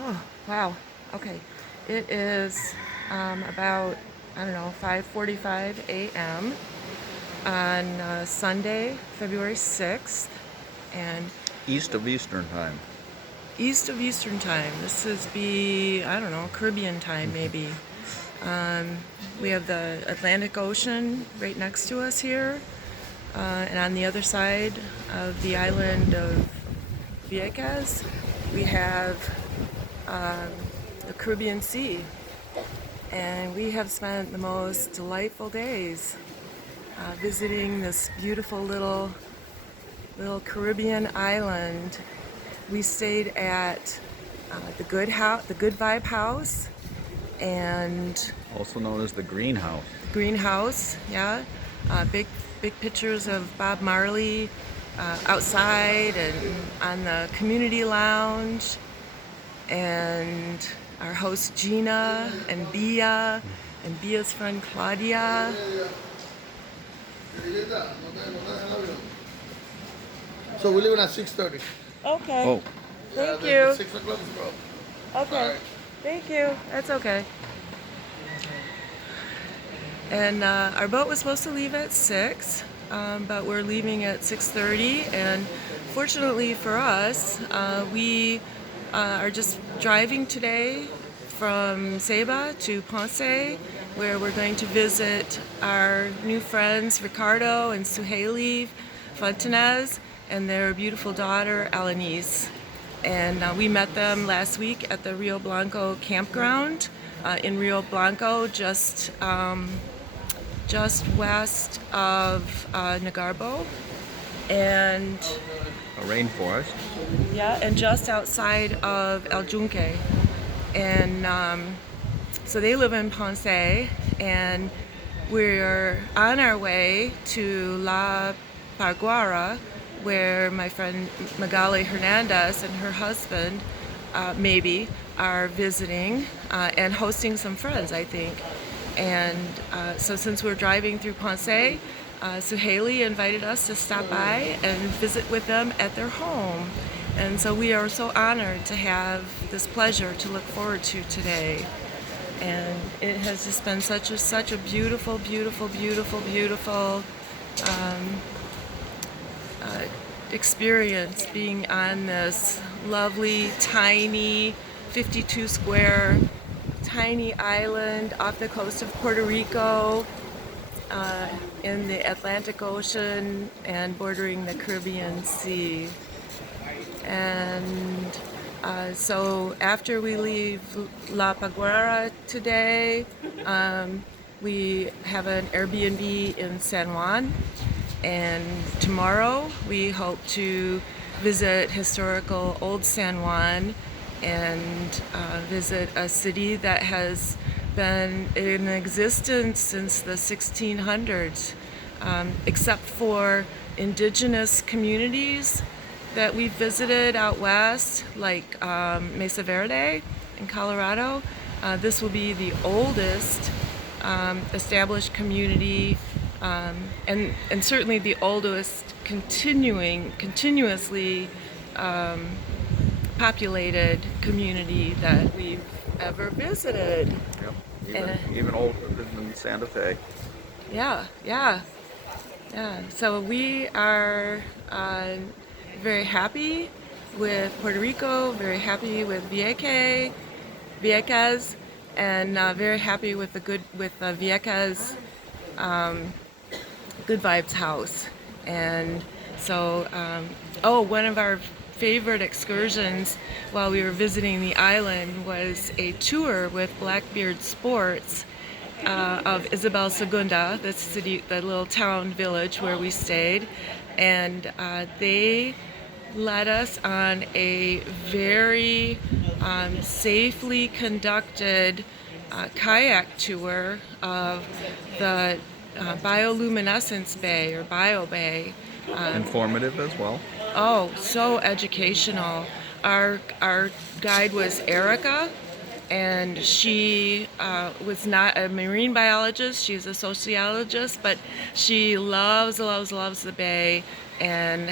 Oh, wow. Okay. It is about, I don't know, 5:45 a.m. on Sunday, February 6th, and East of Eastern Time. east of Eastern Time. This is be, I don't know, Caribbean time maybe. We have the Atlantic Ocean right next to us here, and on the other side of the island of Vieques, we have the Caribbean Sea. And we have spent the most delightful days visiting this beautiful little Caribbean island. We stayed at the Good Vibe House, and Also known as the Greenhouse. the Greenhouse. Yeah, big pictures of Bob Marley outside and on the community lounge, and our host Gina and Bia and Bia's friend Claudia. So we leaving at 6:30. Okay. Oh, Thank The you. 6 o'clock is bro. Okay. Thank you. That's okay. And our boat was supposed to leave at 6, but we're leaving at 6:30. And fortunately for us, we are just driving today from Ceiba to Ponce, where we're going to visit our new friends Ricardo and Suhaili Fontanez and their beautiful daughter Alanis. And we met them last week at the Rio Blanco campground in Rio Blanco, just west of Nagarbo, and a rainforest. yeah, and just outside of El Junque. And so they live in Ponce, and we're on our way to La Parguara, where my friend Magali Hernandez and her husband maybe are visiting and hosting some friends, I think. And so since we're driving through Ponce, Suhaili invited us to stop by and visit with them at their home. And so we are so honored to have this pleasure to look forward to today. And it has just been such a beautiful, beautiful, beautiful, beautiful experience being on this lovely, tiny, 52 square, tiny island off the coast of Puerto Rico, in the Atlantic Ocean and bordering the Caribbean Sea. And so after we leave La Paguera today, we have an Airbnb in San Juan. And tomorrow we hope to visit historical Old San Juan and visit a city that has been in existence since the 1600s, except for indigenous communities that we've visited out west, like Mesa Verde in Colorado. This will be the oldest established community, and certainly the oldest continuously populated community that we've ever visited. Yep. And Even older than Santa Fe. yeah, yeah, yeah. So we are very happy with Puerto Rico, very happy with Vieques, and very happy with Vieques Good Vibes House. And so, one of our favorite excursions while we were visiting the island was a tour with Blackbeard Sports of Isabel, Segunda, the little town village where we stayed. And they led us on a very safely conducted kayak tour of the bioluminescence bay or bio bay. Informative as well. Oh, so educational. Our guide was Erica, and she was not a marine biologist. She's a sociologist, but she loves the bay and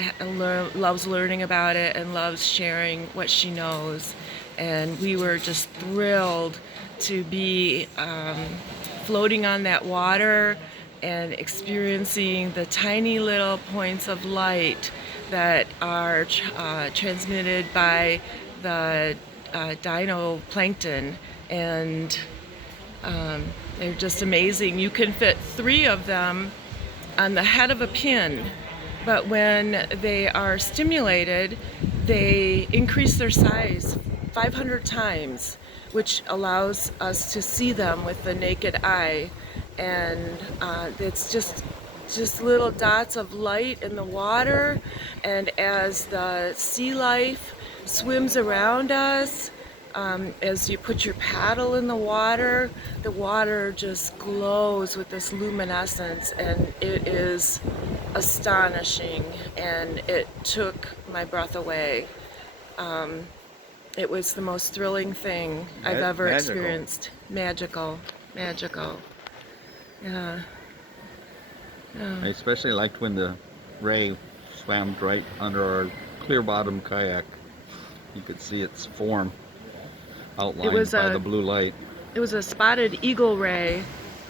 loves learning about it and loves sharing what she knows. and we were just thrilled to be floating on that water and experiencing the tiny little points of light that are transmitted by the dino plankton, and they're just amazing. You can fit 3 of them on the head of a pin, but when they are stimulated, they increase their size 500 times, which allows us to see them with the naked eye. And it's just little dots of light in the water, and as the sea life swims around us, as you put your paddle in the water just glows with this luminescence, and it is astonishing, and it took my breath away. It was the most thrilling thing I've ever Magical. experienced. Magical. Yeah. I especially liked when the ray swam right under our clear bottom kayak. You could see its form outlined by the blue light. It was a spotted eagle ray,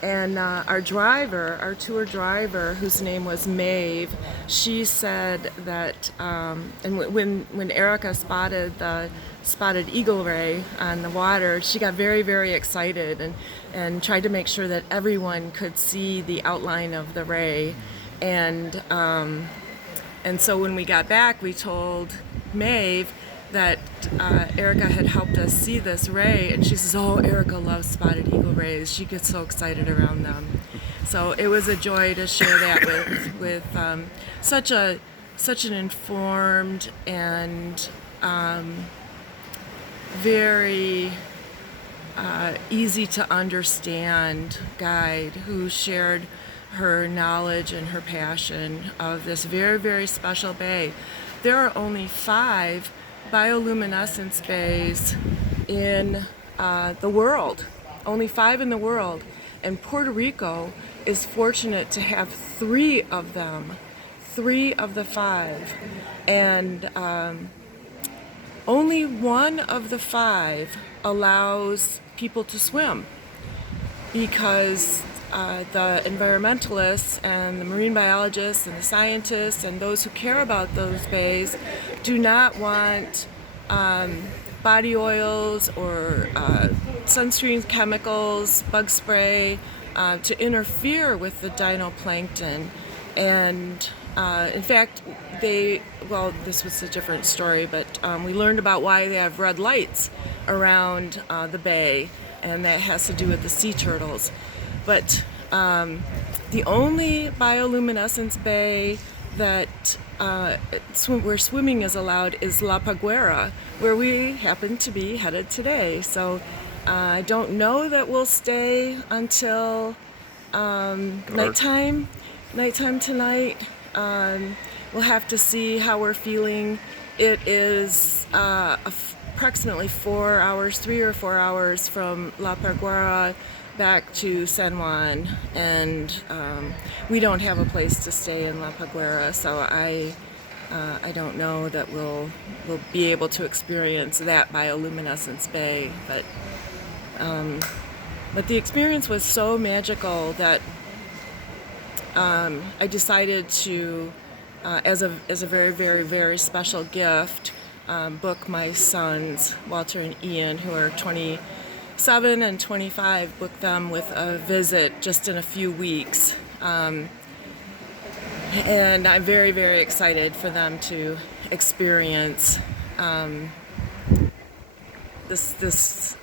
and our tour driver, whose name was Maeve, she said that, and when Erica spotted the spotted eagle ray on the water, she got very, very excited and tried to make sure that everyone could see the outline of the ray. And so when we got back, we told Maeve that Erica had helped us see this ray, and she says, "Oh, Erica loves spotted eagle rays. She gets so excited around them." So it was a joy to share that with such an informed and very easy to understand guide who shared her knowledge and her passion of this very, very special bay. There are only 5 bioluminescence bays in the world, only 5 in the world, and Puerto Rico is fortunate to have 3 of them, 3 of the 5, and only 1 of the 5 allows people to swim, because the environmentalists and the marine biologists and the scientists and those who care about those bays do not want body oils or sunscreen chemicals, bug spray to interfere with the dinoplankton. And in fact, this was a different story, but we learned about why they have red lights around the bay, and that has to do with the sea turtles. But the only bioluminescence bay that where swimming is allowed is La Paguera, where we happen to be headed today. So I don't know that we'll stay until nighttime tonight. We'll have to see how we're feeling. It is approximately 4 hours, 3 or 4 hours from La Paguera back to San Juan, and we don't have a place to stay in La Paguera, so I don't know that we'll be able to experience that bioluminescence bay, but the experience was so magical that I decided to, as a very, very, very special gift, book my sons, Walter and Ian, who are 27 and 25, book them with a visit just in a few weeks. And I'm very, very excited for them to experience this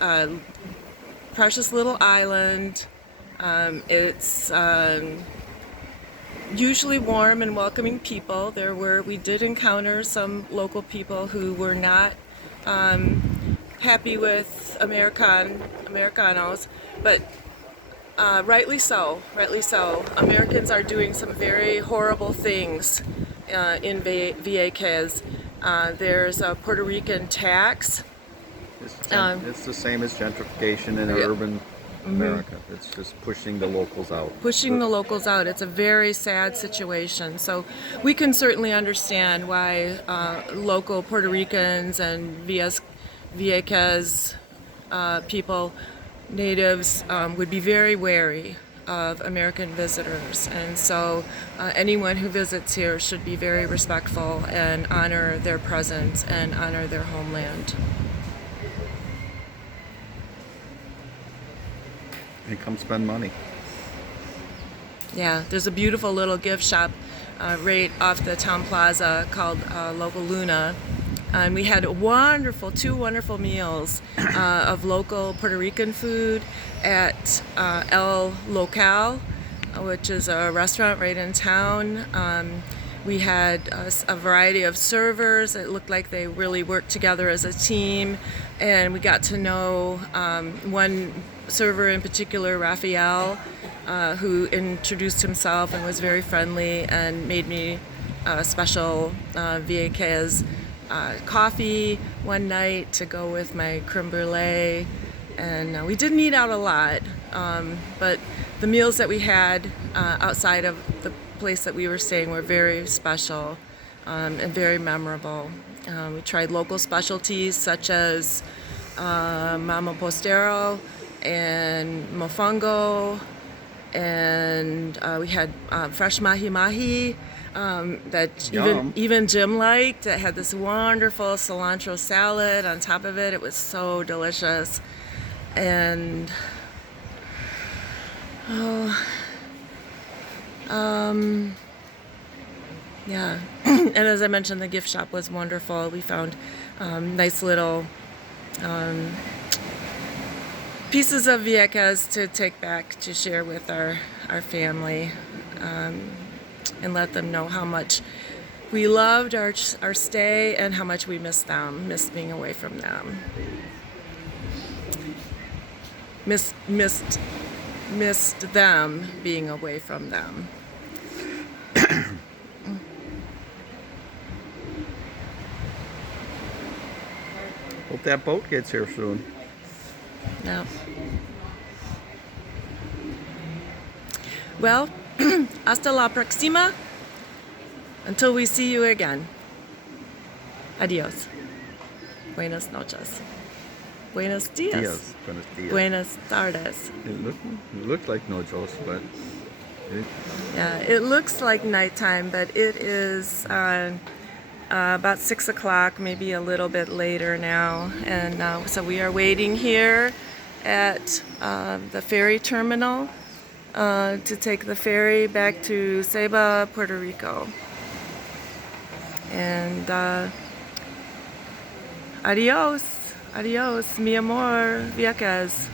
precious little island. It's usually warm and welcoming people. We did encounter some local people who were not happy with Americanos, but rightly so. Americans are doing some very horrible things in Vieques. There's a Puerto Rican tax. It's the same as gentrification in urban America. It's just pushing the locals out. It's a very sad situation. So we can certainly understand why local Puerto Ricans and Vieques people, natives, would be very wary of American visitors, and so anyone who visits here should be very respectful and honor their presence and honor their homeland. And come spend money. Yeah, there's a beautiful little gift shop right off the town plaza called Local Luna. And we had two wonderful meals of local Puerto Rican food at LOML, which is a restaurant right in town. We had a variety of servers. It looked like they really worked together as a team, and we got to know one server in particular, Raphael, who introduced himself and was very friendly and made me a special Vieques coffee one night to go with my creme brulee. And we didn't eat out a lot, but the meals that we had outside of the place that we were staying were very special and very memorable. We tried local specialties such as mama postero and mofongo, and we had fresh mahi-mahi that even Jim liked. It had this wonderful cilantro salad on top of it. It was so delicious. And yeah, and as I mentioned, the gift shop was wonderful. We found nice little pieces of Vieques to take back to share with our family, and let them know how much we loved our stay and how much we missed being away from them. Missed them being away from them. Hope that boat gets here soon. No. Well, hasta la próxima. Until we see you again. Adios. Buenas noches. Buenos dias. Buenos dias. Buenas tardes. It looked like no Jos, but yeah, it looks like nighttime, but it is about 6 o'clock, maybe a little bit later now. And so we are waiting here at the ferry terminal to take the ferry back to Segunda, Puerto Rico. And adios, mi amor, Vieques.